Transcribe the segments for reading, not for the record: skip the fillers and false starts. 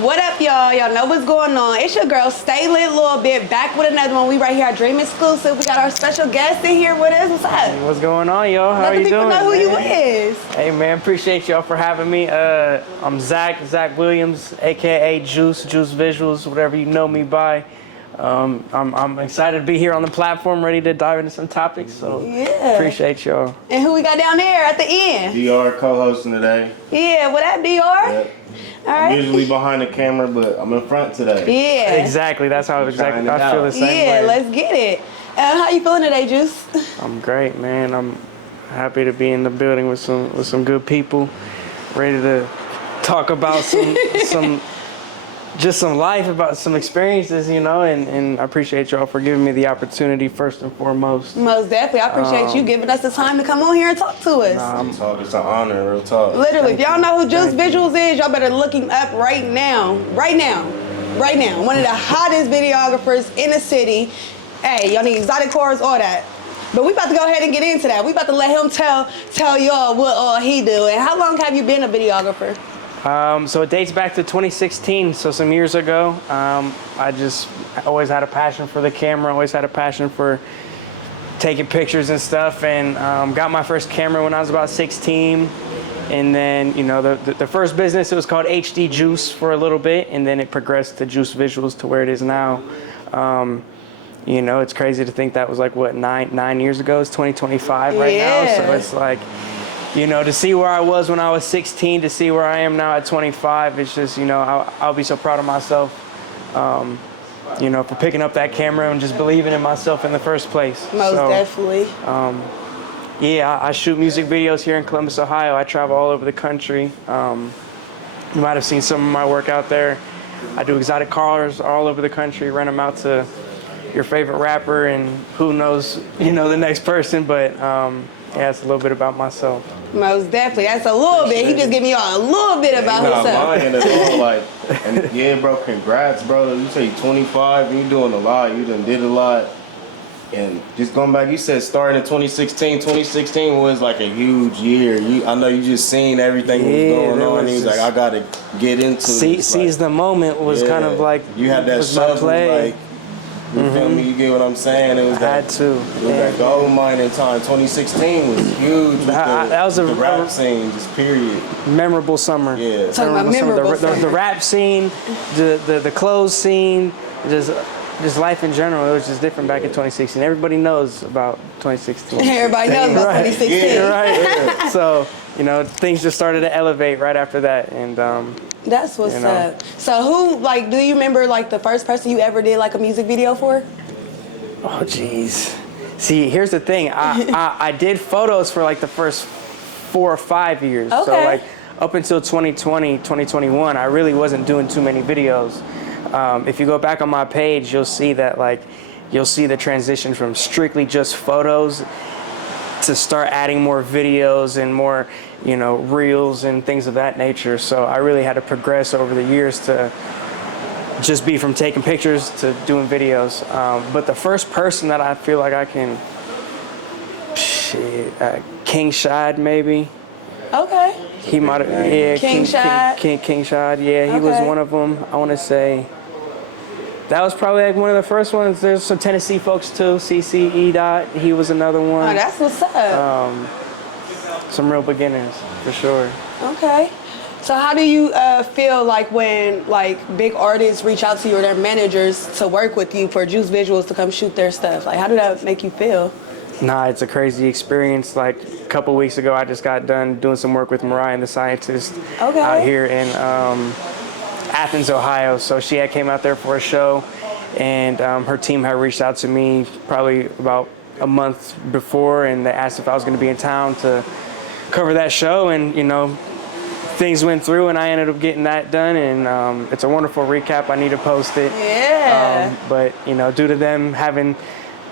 What up, y'all? Y'all know what's going on. It's your girl, Stay Lit a Little Bit, back with another one. We right here at Dream Exclusive. We got our special guest in here with us. What's up? What's going on, y'all? How are you doing? Let the people know who you is. Hey, man, appreciate y'all for having me. I'm Zach Williams, a.k.a. Juice Visuals, whatever you know me by. I'm excited to be here on the platform, ready to dive into some topics, so yeah. Appreciate y'all. And who we got down there at the end? DR co-hosting today. Yeah, what up, DR? Yep. All right. I'm usually behind the camera, but I'm in front today. Yeah. Exactly, that's how exactly I feel the same way. Yeah, let's get it. How you feeling today, Juice? I'm great, man. I'm happy to be in the building with some good people, ready to talk about some life, about some experiences, you know, and I appreciate y'all for giving me the opportunity first and foremost. Most definitely. I appreciate you giving us the time to come on here and talk to us. It's an honor, real talk. Literally, if y'all know who Juice Visuals is, y'all better look him up right now. Right now. One of the hottest videographers in the city. Hey, y'all need exotic cars, all that. But we about to go ahead and get into that. We about to let him tell y'all what all he do. And how long have you been a videographer? So it dates back to 2016, so some years ago. I always had a passion for the camera, always had a passion for taking pictures and stuff, and got my first camera when I was about 16. And then, you know, the first business, it was called HD Juice for a little bit, and then it progressed to Juice Visuals to where it is now. You know, it's crazy to think that was like, what, nine years ago? It's 2025 right now, so it's like, you know, to see where I was when I was 16, to see where I am now at 25, it's just, you know, I'll be so proud of myself, you know, for picking up that camera and just believing in myself in the first place. Most definitely. Yeah, I shoot music videos here in Columbus, Ohio. I travel all over the country. You might have seen some of my work out there. I do exotic cars all over the country, rent them out to your favorite rapper and who knows, you know, the next person, but yeah, it's a little bit about myself. Most definitely. That's a little bit. He just giving y'all a little bit about himself. Not lying at all. Like, and yeah, bro, congrats, bro. You say 25 and you doing a lot. You done did a lot. And just going back, you said starting in 2016. 2016 was like a huge year. I know you just seen everything that was going on. And he was like, I got to get into this. Seize the moment was kind of like, you had that shovel, like, you feel me? You get what I'm saying? It was that too. It was that gold mining time. 2016 was huge. That was the rap scene, just period. Memorable summer. Yeah. Talking about memorable summer. The rap scene, the clothes scene, just life in general. It was just different back in 2016. Everybody knows about 2016. Everybody knows about 2016. Yeah, right. Yeah. So, you know, things just started to elevate right after that, and that's what's up. So who, like, do you remember, like, the first person you ever did, like, a music video for? Oh, jeez. See, here's the thing. I did photos for, like, the first 4 or 5 years. Okay. So, like, up until 2020, 2021, I really wasn't doing too many videos. If you go back on my page, you'll see that, like, you'll see the transition from strictly just photos to start adding more videos and more, you know, reels and things of that nature. So I really had to progress over the years to just be from taking pictures to doing videos. But the first person that I feel like I can, King Shad maybe. Okay. He might have, yeah. King Shad. King Shad, yeah. He was one of them. I want to say that was probably like one of the first ones. There's some Tennessee folks too. CC Dot. He was another one. Oh, that's what's up. Some real beginners for sure. Okay. So how do you feel like when, like, big artists reach out to you or their managers to work with you for Juice Visuals to come shoot their stuff? Like, how did that make you feel? Nah, it's a crazy experience. Like, a couple weeks ago, I just got done doing some work with Mariah and the Scientist out here in Athens, Ohio. So she came out there for a show, and her team had reached out to me probably about a month before, and they asked if I was going to be in town to cover that show, and, you know, things went through, and I ended up getting that done, and it's a wonderful recap. I need to post it. Yeah. But, you know, due to them having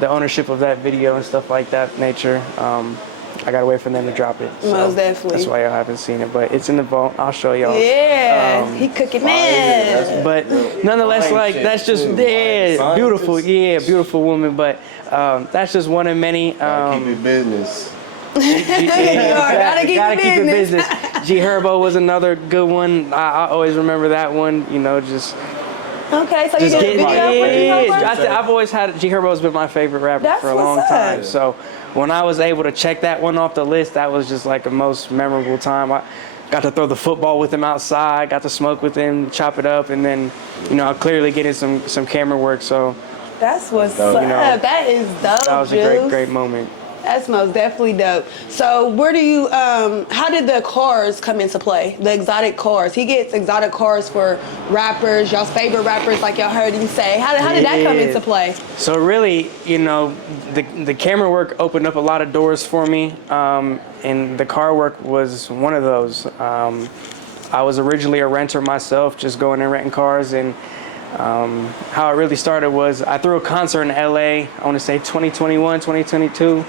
the ownership of that video and stuff like that nature, I gotta wait for them to drop it. Most definitely. That's why y'all haven't seen it, but it's in the vault. I'll show y'all. Yeah, he cooking in. But nonetheless, like, that's just beautiful. Yeah, beautiful woman. But that's just one of many. Keep it business. Gotta keep it business. G Herbo was another good one. I always remember that one. You know, just Okay, so you just did a getting video for G Herbo? I've always had G Herbo's been my favorite rapper That's for a long what's time. up. So when I was able to check that one off the list, that was just like the most memorable time. I got to throw the football with him outside, got to smoke with him, chop it up, and then, you know, clearly getting some camera work. So That's what's dope. up. You know, That is dope, that was Juice. a great moment. That's most definitely dope. So where do you, how did the cars come into play? The exotic cars. He gets exotic cars for rappers, y'all's favorite rappers, like y'all heard him say. How did that come into play? So really, you know, the camera work opened up a lot of doors for me, and the car work was one of those. I was originally a renter myself, just going and renting cars, and how it really started was I threw a concert in LA, I want to say 2021, 2022,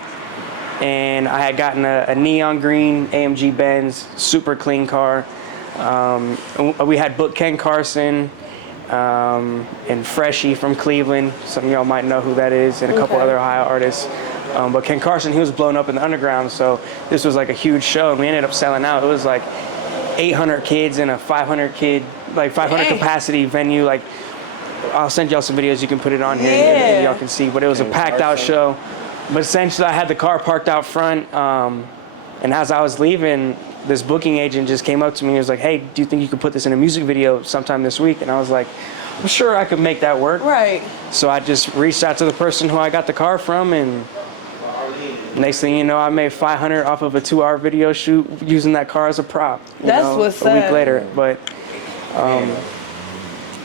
and I had gotten a neon green AMG Benz, super clean car. We had booked Ken Carson and Freshie from Cleveland. Some of y'all might know who that is, and a couple other Ohio artists. But Ken Carson, he was blown up in the underground, so this was like a huge show, and we ended up selling out. It was like 800 kids in a 500 capacity venue. Like, I'll send y'all some videos, you can put it on here and y'all can see, but it was a packed out show. But essentially I had the car parked out front, and as I was leaving, this booking agent just came up to me and was like, hey, do you think you could put this in a music video sometime this week? And I was like, I'm sure I could make that work. Right. So I just reached out to the person who I got the car from, and next thing you know, I made $500 off of a 2-hour video shoot using that car as a prop. That's what's a week up. later. But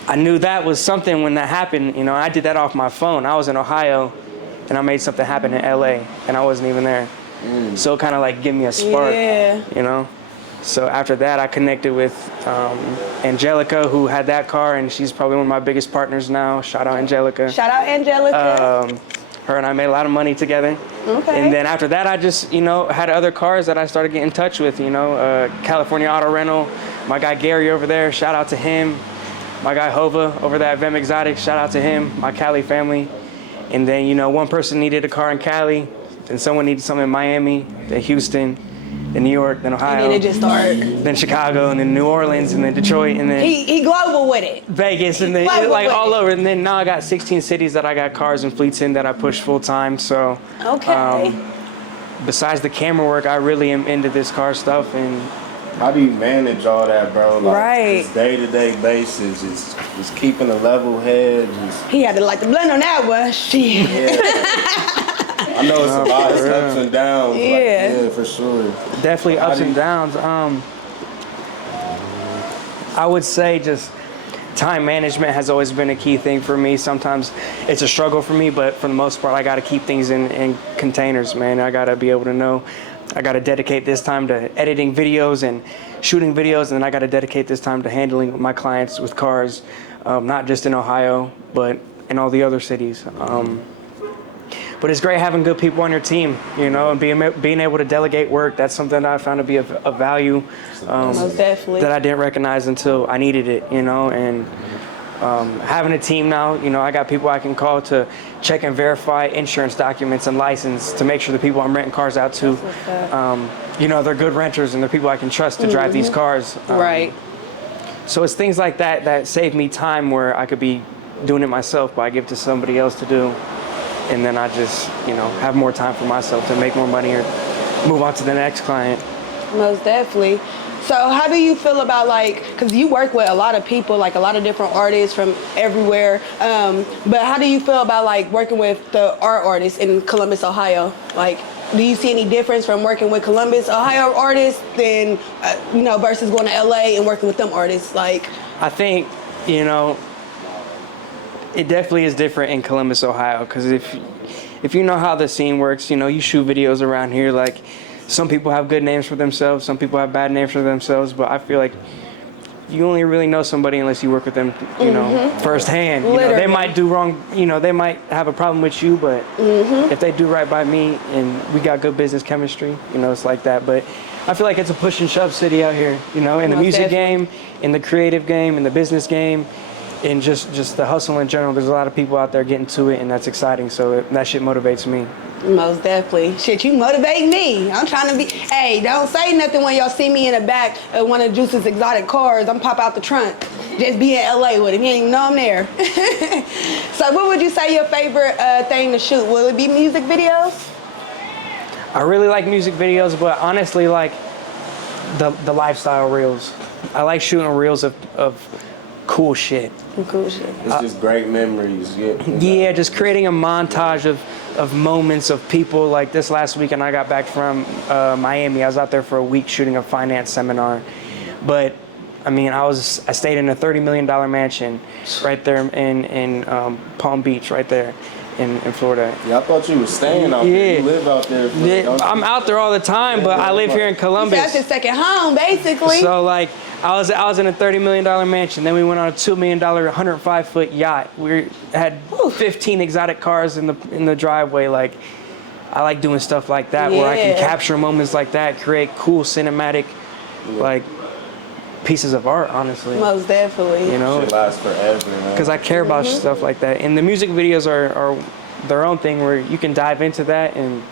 I knew that was something when that happened. You know, I did that off my phone. I was in Ohio, and I made something happen in LA, and I wasn't even there. So it kind of like gave me a spark, you know? So after that, I connected with Angelica, who had that car, and she's probably one of my biggest partners now. Shout out Angelica. Shout out Angelica. Her and I made a lot of money together. Okay. And then after that, I just, you know, had other cars that I started getting in touch with, you know, California Auto Rental, my guy Gary over there, shout out to him. My guy Hova over there at Vem Exotic, shout out to him, my Cali family. And then, you know, one person needed a car in Cali, then someone needed some in Miami, then Houston, then New York, then Ohio. And then it just started. Then Chicago, and then New Orleans, and then Detroit, and then He global with it. Vegas, and then like all over. And then now I got 16 cities that I got cars and fleets in that I push full time. So besides the camera work, I really am into this car stuff. And how do you manage all that, bro? Like, Right. It's day-to-day basis. It's keeping a level head. He had to light the blend on that one. Shit. I know it's a lot of ups and downs. Yeah. Like, yeah, for sure. definitely ups and downs. I would say just time management has always been a key thing for me. Sometimes it's a struggle for me, but for the most part, I got to keep things in containers, man. I got to be able to know I got to dedicate this time to editing videos and shooting videos, and then I got to dedicate this time to handling my clients with cars, not just in Ohio, but in all the other cities. But it's great having good people on your team, you know, and being able to delegate work. That's something that I found to be of value Most definitely. that I didn't recognize until I needed it, you know. And having a team now, you know, I got people I can call to check and verify insurance documents and license to make sure the people I'm renting cars out to, you know, they're good renters and they're people I can trust to drive these cars. Right. So it's things like that that save me time where I could be doing it myself, but I give to somebody else to do. And then I just, you know, have more time for myself to make more money or move on to the next client. Most definitely. So how do you feel about, like, because you work with a lot of people, like a lot of different artists from everywhere, but how do you feel about, like, working with the art artists in Columbus, Ohio? Like, do you see any difference from working with Columbus, Ohio artists than, you know, versus going to LA and working with them artists? Like, I think, you know, it definitely is different in Columbus, Ohio, because if you know how the scene works, you know, you shoot videos around here, like, some people have good names for themselves, some people have bad names for themselves, but I feel like you only really know somebody unless you work with them, you know, firsthand. You know, they might do wrong, you know, they might have a problem with you, but if they do right by me and we got good business chemistry, you know, it's like that. But I feel like it's a push and shove city out here, you know, in the music game, in the creative game, in the business game. and just the hustle in general. There's a lot of people out there getting to it, and that's exciting. So that shit motivates me. Most definitely. Shit, you motivate me. I'm trying to be. Hey, don't say nothing when y'all see me in the back of one of Juice's exotic cars. I'm pop out the trunk. Just be in LA with him. He didn't even know I'm there. So, what would you say your favorite thing to shoot? Will it be music videos? I really like music videos, but honestly, like the lifestyle reels. I like shooting reels of cool shit. Cool shit. It's just great memories. Yeah, just creating a montage of moments of people. Like this last weekend, I got back from Miami. I was out there for a week shooting a finance seminar. But I mean, I stayed in a $30 million mansion right there in Palm Beach, right there in Florida. Yeah, I thought you were staying out there. You live out there. I'm out there all the time, but I live here in Columbus. That's your second home, basically. So like, I was in a $30 million mansion. Then we went on a $2 million 105-foot yacht. We had 15 exotic cars in the driveway. Like, I like doing stuff like that where I can capture moments like that, create cool cinematic, like pieces of art. Honestly, most definitely. You know, it lasts forever, man. Because I care about stuff like that. And the music videos are their own thing where you can dive into that and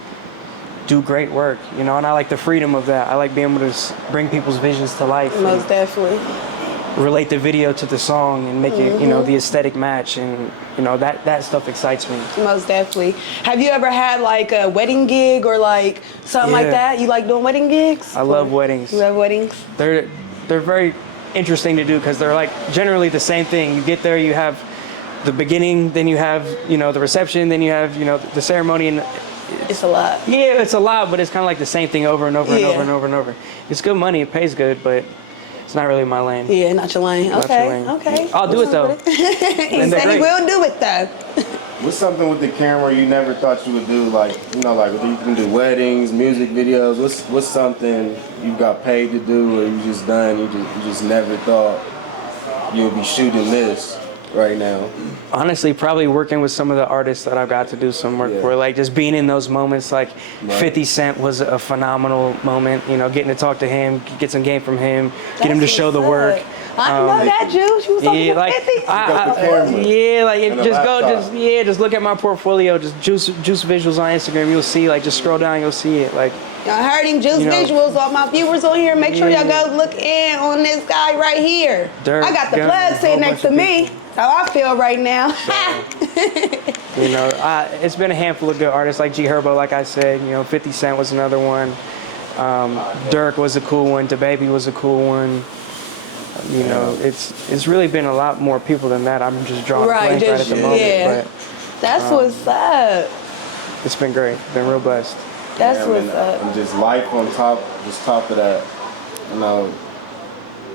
do great work, you know, and I like the freedom of that. I like being able to bring people's visions to life. Most definitely. Relate the video to the song and make it, you know, the aesthetic match, and you know that stuff excites me. Most definitely. Have you ever had like a wedding gig or like something like that? You like doing wedding gigs? I love weddings. You love weddings? They're very interesting to do because they're like generally the same thing. You get there, you have the beginning, then you have, you know, the reception, then you have, you know, the ceremony, and it's a lot. Yeah, it's a lot, but it's kind of like the same thing over and over and over and over and over. It's good money, it pays good, but it's not really my lane. Yeah, not your lane. Okay. I'll do it though. He said he will do it though. What's something with the camera you never thought you would do? Like, you know, like you can do weddings, music videos. What's something you got paid to do, or you just done? You just never thought you would be shooting this right now. Honestly, probably working with some of the artists that I've got to do some work for, like just being in those moments. Like 50 Cent was a phenomenal moment, you know, getting to talk to him, get some game from him, get him to show the work. I know that, Juice. You was talking like, 50? Just look at my portfolio, just juice visuals on Instagram. You'll see, like, just scroll down, you'll see it. Like, y'all heard him, Juice visuals. All my viewers on here, make sure y'all go look in on this guy right here. I got the plug sitting next to me. How I feel right now. You know, it's been a handful of good artists like Herbo, like I said. You know, 50 Cent was another one. Dirk was a cool one. DaBaby was a cool one. You know, it's really been a lot more people than that. I'm just drawing blank right at the moment. But that's what's up. It's been great. Been real blessed. That's what's up. And just life on top of that. You know,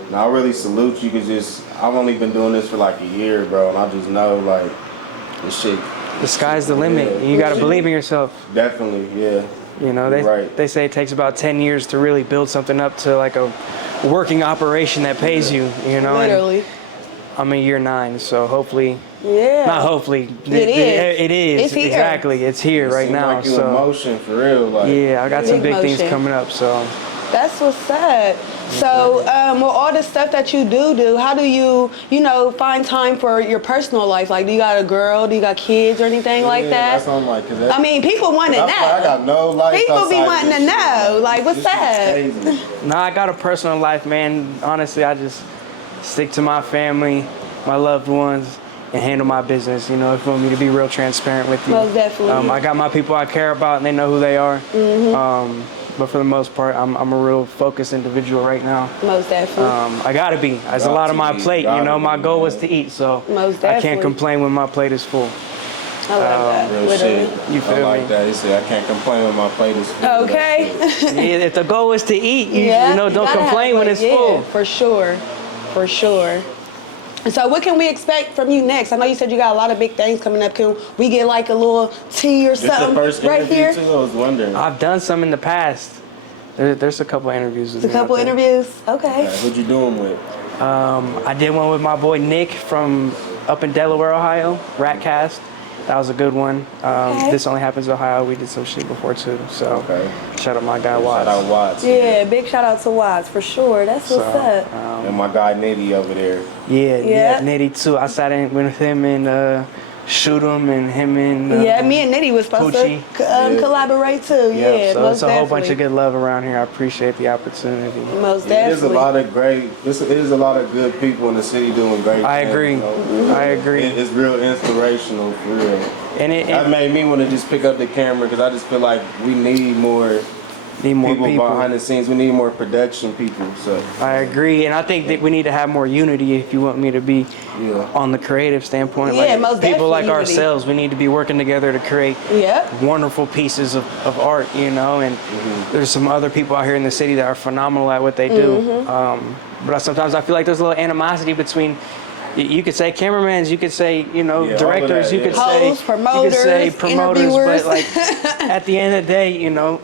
and I really salute you because I've only been doing this for like a year, bro, and I just know like this shit. The sky's the limit. Yeah. You gotta believe in yourself. Definitely, yeah. You know, they say it takes about 10 years to really build something up to like a working operation that pays you. You know, literally. I'm in year 9, so hopefully. Yeah. Not hopefully. It is. It's here. Exactly. It's here right now. Like you in motion for real. Like. Yeah, I got some big things coming up. So. That's what's up. So, with all the stuff that you do, how do you find time for your personal life? Like, do you got a girl? Do you got kids or anything like that? That's what I'm like. I mean, people want to know. I got no life. People be wanting to know. Like, what's up? Nah, I got a personal life, man. Honestly, I just stick to my family, my loved ones, and handle my business. You know, if you want me to be real transparent with you. Most definitely. I got my people I care about, and they know who they are. Mm-hmm. But for the most part, I'm a real focused individual right now. Most definitely. I gotta be. There's a lot on my plate. You know, my goal was to eat, so I can't complain when my plate is full. I love that. Real shit. You feel me? I like that. He said, I can't complain when my plate is full. Okay. Yeah, if the goal is to eat, you know, don't complain when it's full. For sure. For sure. So what can we expect from you next? I know you said you got a lot of big things coming up. Can we get like a little tea or something right here? Too? I was wondering. I've done some in the past. There's a couple interviews with me. A couple interviews? Okay. What you doing with? I did one with my boy Nick from up in Delaware, Ohio, Ratcast. That was a good one. Okay. This Only Happens in Ohio. We did some shit before too. So shout out my guy Watts. Shout out Watts. Yeah, big shout out to Watts for sure. That's what's up. And my guy Nitty over there. Yeah, Nitty too. I sat in with him and Shoot 'em and him and Yeah, me and Nitty was supposed Poochie. to collaborate too. Yeah, so most it's a whole bunch definitely. of good love around here. I appreciate the opportunity. Most There's a definitely. lot of great. There's a lot of good people in the city doing great. I things, agree. you know? I agree. It's real inspirational for real. And That made me want to just pick up the camera because I just feel like we need more people behind the scenes. We need more production people. So I agree, and I think that we need to have more unity. If you want me to be on the creative standpoint, Yeah, most people like definitely unity. ourselves, we need to be working together to create wonderful pieces of art. You know, and there's some other people out here in the city that are phenomenal at what they do. But sometimes I feel like there's a little animosity between. You could say cameramans, you could say, directors, that, you could Hosts, say promoters, you could say promoters, interviewers. but like at the end of the day,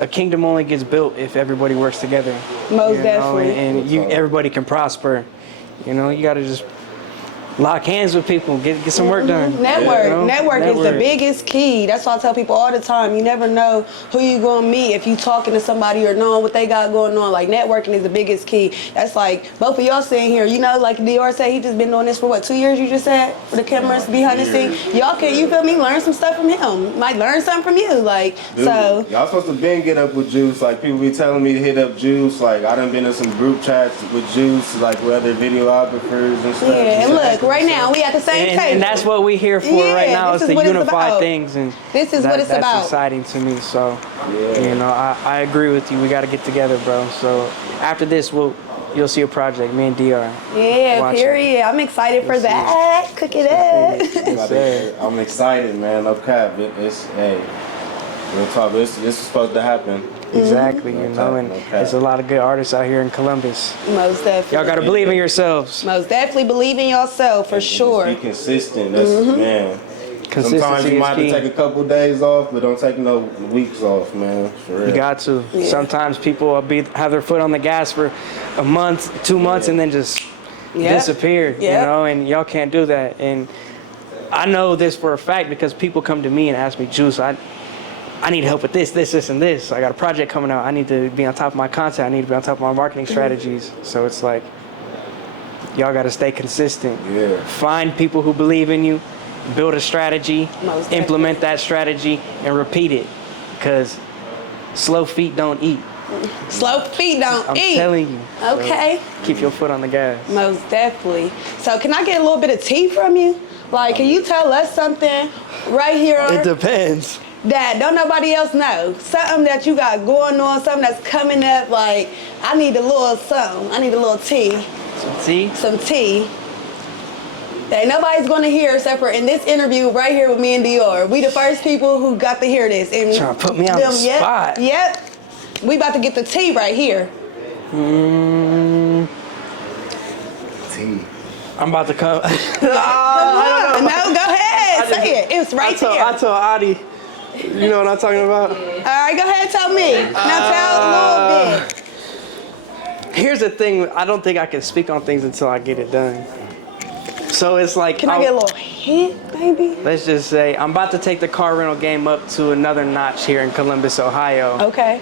a kingdom only gets built if everybody works together. Most definitely. And everybody can prosper. You got to just lock hands with people, get some work done. Network is the biggest key. That's why I tell people all the time. You never know who you gonna meet if you talking to somebody or knowing what they got going on. Like networking is the biggest key. That's like both of y'all sitting here. Like Dior said, he just been doing this for what, 2 years? You just said for the cameras behind the scenes. Y'all can, you feel me? Learn some stuff from him. Might learn something from you. Like dude, so. y'all supposed to get up with Juice. Like people be telling me to hit up Juice. Like I done been in some group chats with Juice, like with other videographers and stuff. Yeah, and look, right now we at the same table. And that's what we here for right now, is to unify things. And this is what it's about. That's exciting to me. So, I agree with you. We got to get together, bro. So after this, you'll see a project, me and DR. Yeah, period. I'm excited for that. Cook it up. I'm excited, man. No cap. It's real talk. This is supposed to happen. Exactly, and there's a lot of good artists out here in Columbus. Most definitely. Y'all got to believe in yourselves. Most definitely believe in yourself, for sure. Be consistent. That's, man. Consistency Sometimes you might have is to key. take a couple days off, but don't take no weeks off, man. For real. You got to. Yeah. Sometimes people will have their foot on the gas for a month, 2 months, and then just disappear, and y'all can't do that. And I know this for a fact because people come to me and ask me, Juice, I need help with this, and this. I got a project coming out. I need to be on top of my content. I need to be on top of my marketing strategies. So it's like, y'all got to stay consistent. Yeah. Find people who believe in you, build a strategy, implement that strategy, and repeat it. Because slow feet don't eat. Slow feet don't eat. I'm telling you. Okay. So keep your foot on the gas. Most definitely. So can I get a little bit of tea from you? Like, can you tell us something right here? It depends. That don't nobody else know. Something that you got going on, something that's coming up. Like, I need a little something. I need a little tea. Some tea? Some tea. That nobody's gonna hear except for in this interview right here with me and Dior. We the first people who got to hear this. And trying to put me on the spot. Yep. We about to get the tea right here. Tea. I'm about to come. Come on. No, go ahead. Say it. It's right here. I told Adi. You know what I'm talking about? All right, go ahead, tell me. Now tell a little bit. Here's the thing. I don't think I can speak on things until I get it done. So it's like, Can I get a little hint, maybe? Let's just say I'm about to take the car rental game up to another notch here in Columbus, Ohio. Okay.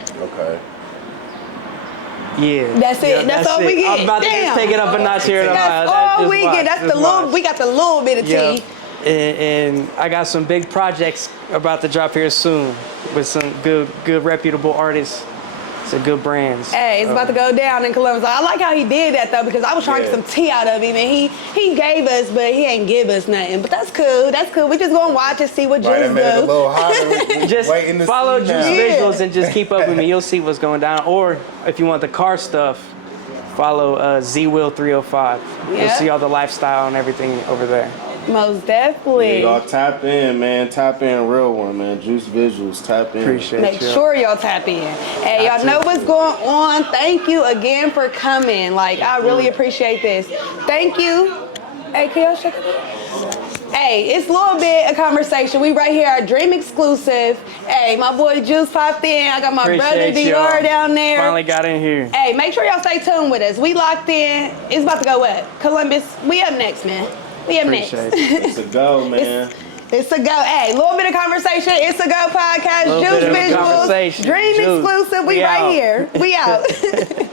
Yeah. That's it. That's all we get. I'm about to just take it up a notch here in Ohio. That's all we get. That's the little. We got the little bit of tea. And I got some big projects about to drop here soon with some good reputable artists. Some good brands. Hey, it's about to go down in Columbus. I like how he did that though, because I was trying to get some tea out of him, and he gave us, but he ain't give us nothing. But that's cool. That's cool. We just gonna watch and see what Juice do. A little hotter. Just follow Juice visuals and just keep up with me. You'll see what's going down. Or if you want the car stuff, follow Z Will 305. You'll see all the lifestyle and everything over there. Most definitely. Yeah, y'all tap in, man. Tap in, real one, man. Juice Visuals, tap in. Appreciate Make sure y'all tap in. Hey, y'all know what's going on. Thank you again for coming. Like, I really appreciate this. Thank you. Hey, can y'all check it out? Hey, it's a little bit of conversation. We right here, our Dream exclusive. Hey, my boy Juice popped in. I got my brother Dior down there. Finally got in here. Hey, make sure y'all stay tuned with us. We locked in. It's about to go up. Columbus, we up next, man. We up next. It's a go, man. It's a go. Hey, little bit of conversation. It's a go podcast. Little Juice bit of visuals. conversation. Dream Juice. exclusive. We We right out. here. We out.